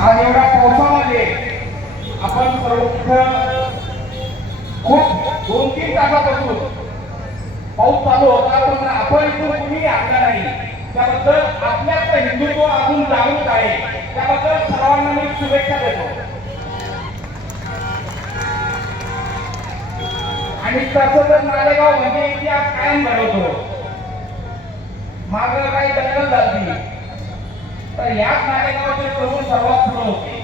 आज एवढ्या पावसामध्ये आपण सर्वप्रथम खूप दोन तीन तासापासून पाऊस चालू होता पण आपण इथून कुणी आणला नाही. त्याबद्दल आपल्यात हिंदुत्व अजून जागृत आहे. त्याबद्दल सर्वांना मी शुभेच्छा देतो. आणि तसं तर नालेगाव म्हणजे इतिहास कायम घडवतो. माग काही दंगल झाली. तर याच नालेगावचे तरुण सर्वात पुढे होते.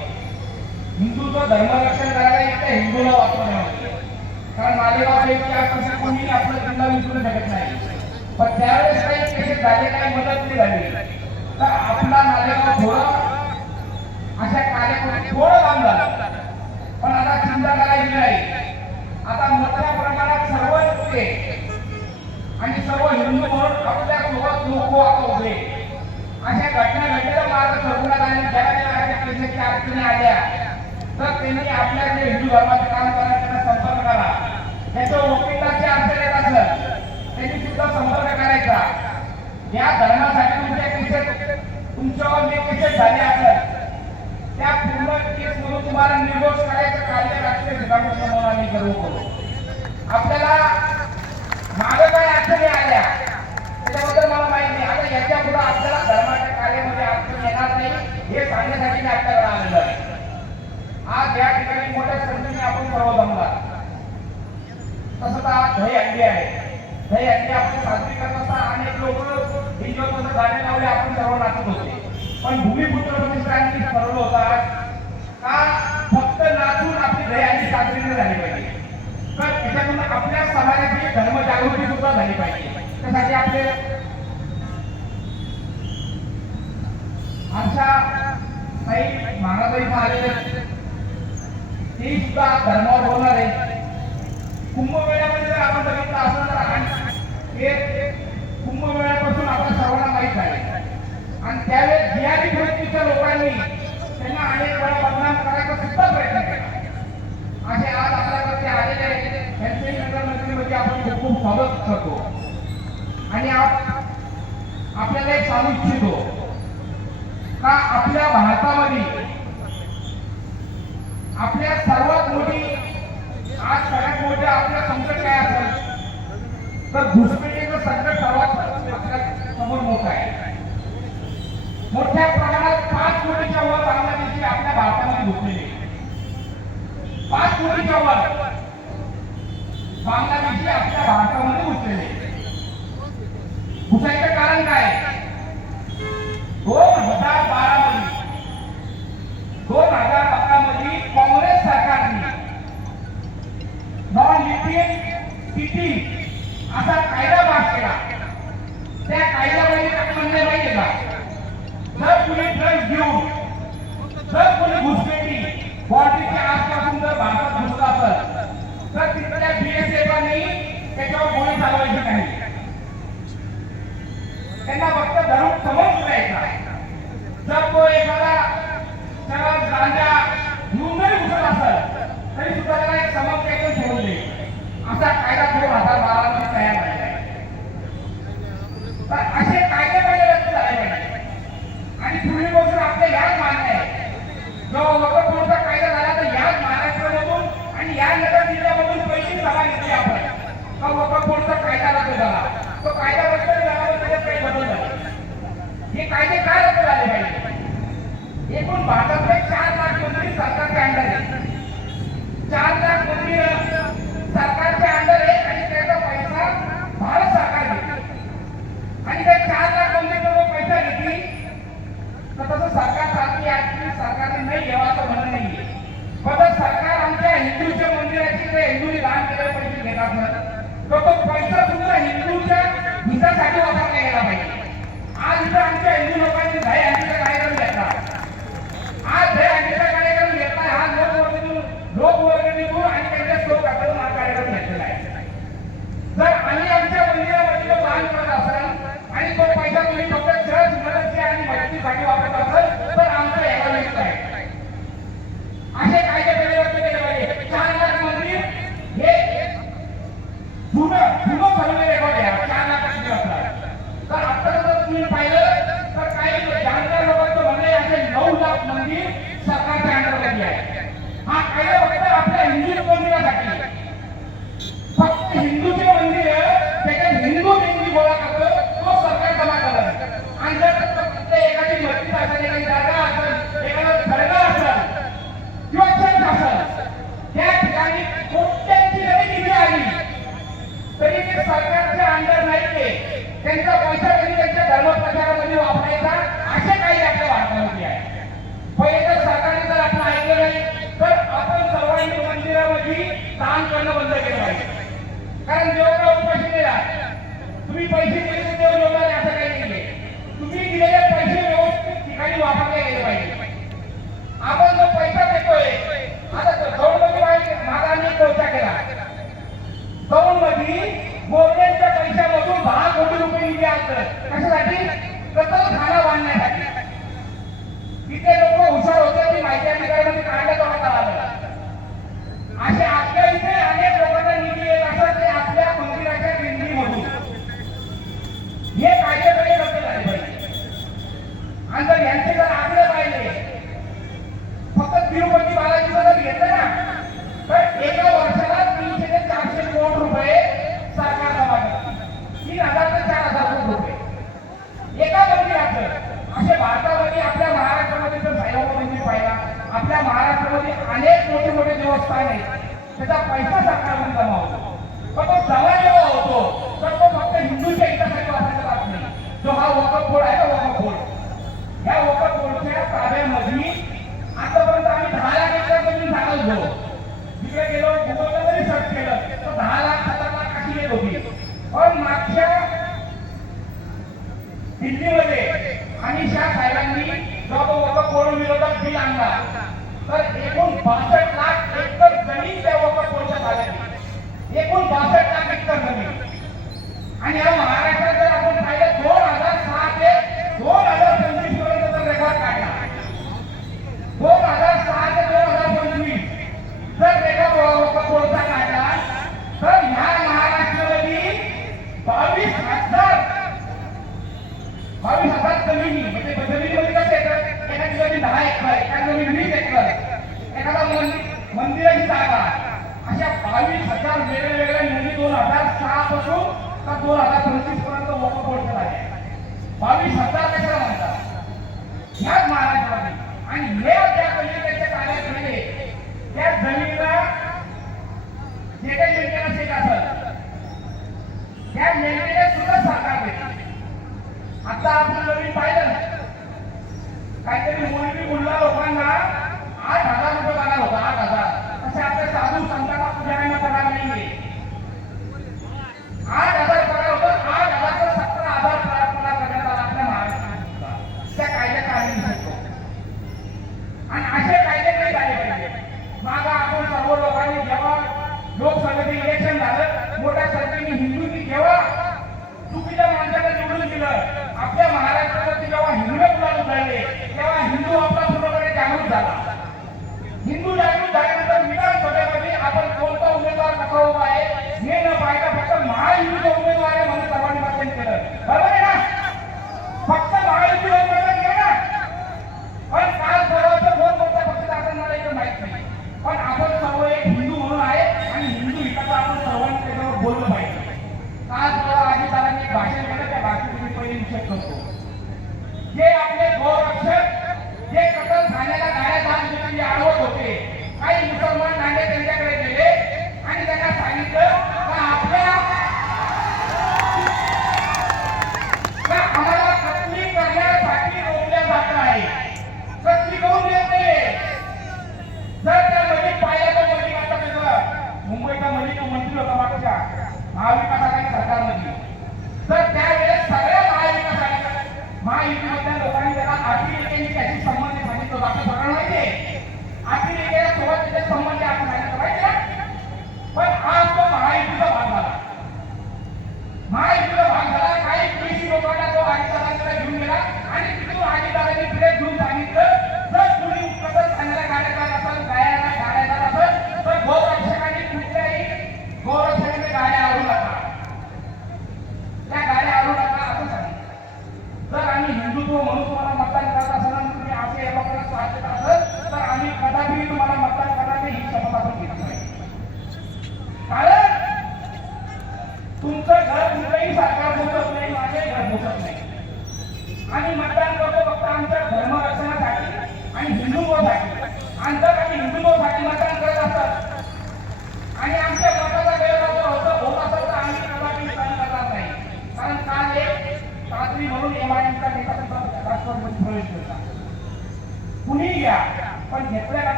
हिंदूचं धर्मरक्षण करायला इथे हिंदूला वाचवण्यामध्ये कारण नालेगावचा इतिहास कसं कोणी आपला जिल्हा विसरू शकत नाही. पण त्यावेळेस काही केसेस झाले काही मदत नाही झाली. तर आपला नालेगाव थोडं अशा कार्यामध्ये थोडं लांब झालं. पण आता चिंता करायची नाही. आता मोठ्या प्रमाणात सर्व लोके आणि सर्व हिंदू म्हणून आपल्यासोबत लोक आता उभे अशा घटना घडलेल्या मार्ग सरकारला आणि ज्या अशा केसेसच्या अडचणी आल्या. तर त्यांनी आपल्या जे हिंदू धर्माचे काम करा त्यांना संपर्क करा. त्याच्या वकिलाची अडचण येत असत त्यांनी सुद्धा संपर्क करायचा. या धर्मासाठी तुमच्या केसेस तुमच्यावर जे केसेस झाले असत त्या पूर्ण केस म्हणून तुम्हाला निर्दोष करायचं कार्य राष्ट्रीय हितामध्ये आम्ही करू करू. आपल्याला मागे काय अडचणी आल्या त्याच्याबद्दल मला माहिती नाही आता याच्यापुढे आपल्याला धर्माच्या कार्यामध्ये अडचण येणार नाही हे सांगण्यासाठी मी आपल्याकडे आलेलो आहे. आज या ठिकाणी मोठ्या संख्येने आपण सर्व जमला तसं तर आज दही अंडी आहे. दही अंडी आपण साजरी करत असता अनेक लोक हिंदुत्वाचं गाणे लावले आपण सर्व नाचत होते. पण भूमिपुत्र प्रतिष्ठानची ठरवलं होता का फक्त नाचून आपली दही अंडी साजरी नाही झाली पाहिजे? तर त्याच्यातून आपल्या समाजाची धर्मजागृती सुद्धा झाली पाहिजे. त्यासाठी आपले अशा काही महाराजांनी आलेले ते सुद्धा धर्मावर बोलणार आहे. कुंभमेळ्यामध्ये जर आपण बघितलं असं तर आणि हे कुंभमेळ्यापासून आपल्या सर्वांना माहीत आहे. आणि त्यावेळेस जियारी खरेदीच्या लोकांनी त्यांना अनेक वेळा बदनाम करायचा सुद्धा प्रयत्न केला. असे आज आपल्याकडे आलेले आहेत. त्यांचेही नगरमंत्रीमध्ये आपण खूप खूप स्वागत करतो. आणि आपल्याला एक सांगू इच्छितो. का आपल्या भारतामध्ये आपल्या सर्वात मोठी आज सगळ्यात मोठे आपलं संकट काय असेल? तर घुसपेटीचं संकट सर्वात समोर मोठं आहे. मोठ्या प्रमाणात पाच कोटीच्या वर बांगलादेशी आपल्या भारतामध्ये घुसले আমরা केलेले तर तो पैसा सुद्धा हिंदूच्या हितासाठी वापरला गेला पाहिजे. आज इथं आमच्या हिंदू लोकांनी दही हंडीचा कार्यक्रम घेतला. आज दही हंडीचा कार्यक्रम घेतला. हा लोकवर्गणीतून लोकवर्गणीतून आणि जुनं जुनं झालेलं रेकॉर्ड आहे चार लाखाची व्यवस्था तर आता जर तुम्ही पाहिलं तर काही जाणकार लोकांचं सरकारच्या अंडरमध्ये आहे. हा काय फक्त आपल्या हिंदू मंदिरासाठी tenga, शहरामध्ये अनेक मोठे मोठे देवस्थान आहेत. त्याचा पैसा सरकारने होतो पण तो जमा जेव्हा होतो तर तो फक्त हिंदूच्या हितासाठी वापरला जात नाही. जो हा वकफ बोर्ड आहे ना वकफ बोर्ड ह्या वकफ बोर्डच्या ताब्यामध्ये आतापर्यंत आम्ही दहा लाख एकर जमीन सांगत होतो. तिकडे गेलो गुगलला जरी सर्च केलं तर दहा लाख सतरा लाख अशी येत होती. पण मागच्या दिल्लीमध्ये आणि शाह साहेबांनी जो तो वकफ बोर्ड विरोधात बिल आणला Bye. पासून तर दोन हजार सव्वीस पर्यंत वॉक बोर्ड आहे. बावीस हजार कशाला म्हणतात ह्याच महाराष्ट्रामध्ये. आणि हे त्या पलीकडच्या कार्यात म्हणजे त्या जमिनीला जे काही मेंटेनन्स एक असेल त्या मेंटेनन्स सुद्धा सरकार देते आता आपण नवीन पाहिलं काहीतरी मुलगी मुलगा लोकांना आठ हजार रुपये पगार होता आठ हजार. तसे आपल्या साधू संतांना पुजाऱ्यांना पगार नाहीये.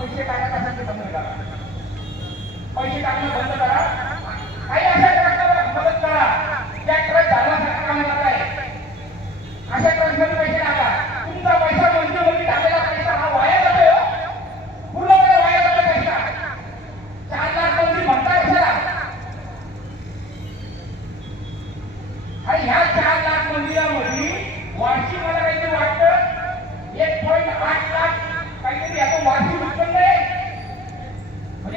पैसे टाकण्यासाठी बंद करा. पैसे टाकणं बंद करा.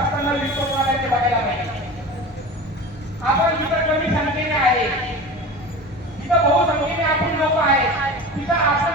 असताना मारायचे बघायला पाहिजे. आपण जिथं कमी संख्येने आहे जिथं बहुसंख्येने आपण लोक आहे तिथं आपण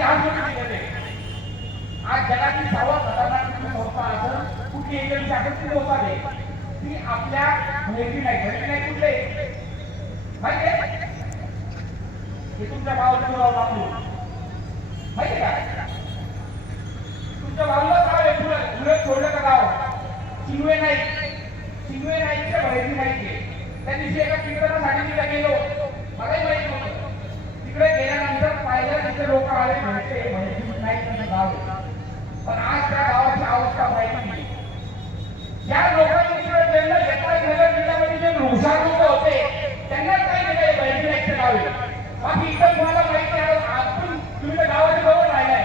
आज झाले आज जगाची आपल्या घरी नाही घरी माहिती हे तुमच्या भावाचं नाव लागलो माहिती का? आहे पुढे पुढे सोडलं का नाही चिंगवे नाही तिथे भरेली नाही त्यांनी एका कीर्तनासाठी तिला गेलो. मलाही माहिती होतं तिकडे गेल्यानंतर पाहिलं तिथे लोक आले भेटते पण आज त्या गावाची अवस्था माहिती नाही ज्या लोकांनी तिकडे जन्म घेतला नगर जिल्ह्यामध्ये जे हुशार लोक होते त्यांना काय केलं बहिणी नाईकचे गाव आहे बाकी इतर तुम्हाला माहिती आहे आपण तुम्ही तर गावाच्या जवळ राहिलाय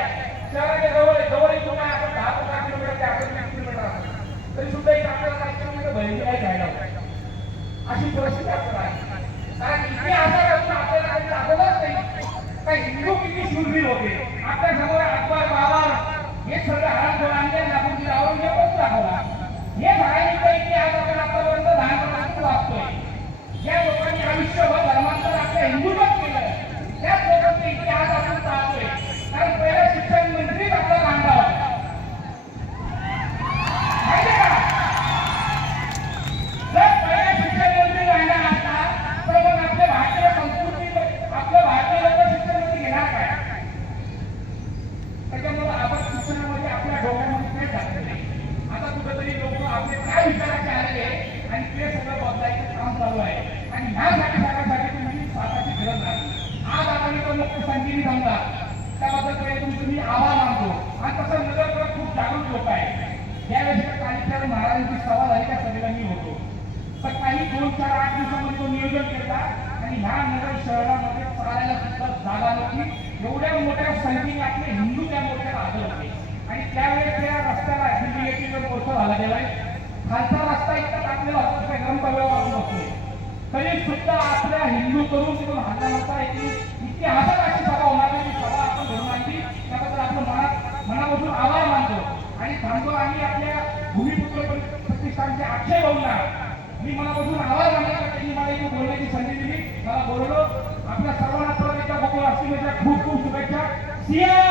शहराच्या जवळ आहे जवळ इथून आहे आपण दहा पंधरा किलोमीटर ते आपण वीस किलोमीटर आहे. तरी सुद्धा इथे आपल्याला काही किलोमीटर बहिणी नाही जायला होतं. अशी परिस्थिती आपल्याला आहे कारण इतिहासापासून आपल्याला काही दाखवलंच नाही काही हिंदू किती शूरवीर होते आपल्यासमोर अकबर बाबर हे सगळे हरण करून आणले आणि आपण तिला औरंगजेबच दाखवला हे सगळ्यांचा इतिहास आपण आतापर्यंत लहानपणापासून वाचतोय ज्या लोकांनी आयुष्यभर धर्मांतर आपल्या हिंदूतच चालू आहे. आणि ह्यासाठी सगळ्यासाठी तुम्ही स्वतःची गरज आहे आज आपण इथं लोक संजीवनी समजा त्याबद्दल तुमचं मी आभार मानतो. आणि तसं नगरकडे खूप जागरूक लोक आहे यावेळेस कालिचरण महाराजांची सभा झाली त्या सभेला मी होतो. तर काही दोन चार आठ दिवसामध्ये तो नियोजन केला. आणि ह्या नगर शहरामध्ये चालायला सुद्धा जागा नव्हती. एवढ्या मोठ्या संख्येने आपले हिंदू त्या मोठ्या आले होते आणि त्यावेळेस त्या रस्त्याला दिल्ली मोठं झालं. त्यावेळेस खालचा रस्ता इतका टाकलेला असतो त्या गरमतव्यावर वाजून बसतोय तरी सुद्धा आपल्या हिंदू तरुण तिथून हल्ला होता इतिहासात अशी सभा होणार नाही सभा आपण घडून आणली त्याबद्दल आपण मनात मनापासून आभार मानतो. आणि थांबतो आणि आपल्या भूमिपुत्र प्रतिष्ठानचे अक्षय भाऊंना मी मनापासून आभार मानला त्यांनी मला इथे बोलण्याची संधी दिली. मला बोललो आपल्या सर्वांना परत एकदा बघू अष्टमीच्या खूप खूप शुभेच्छा. सिया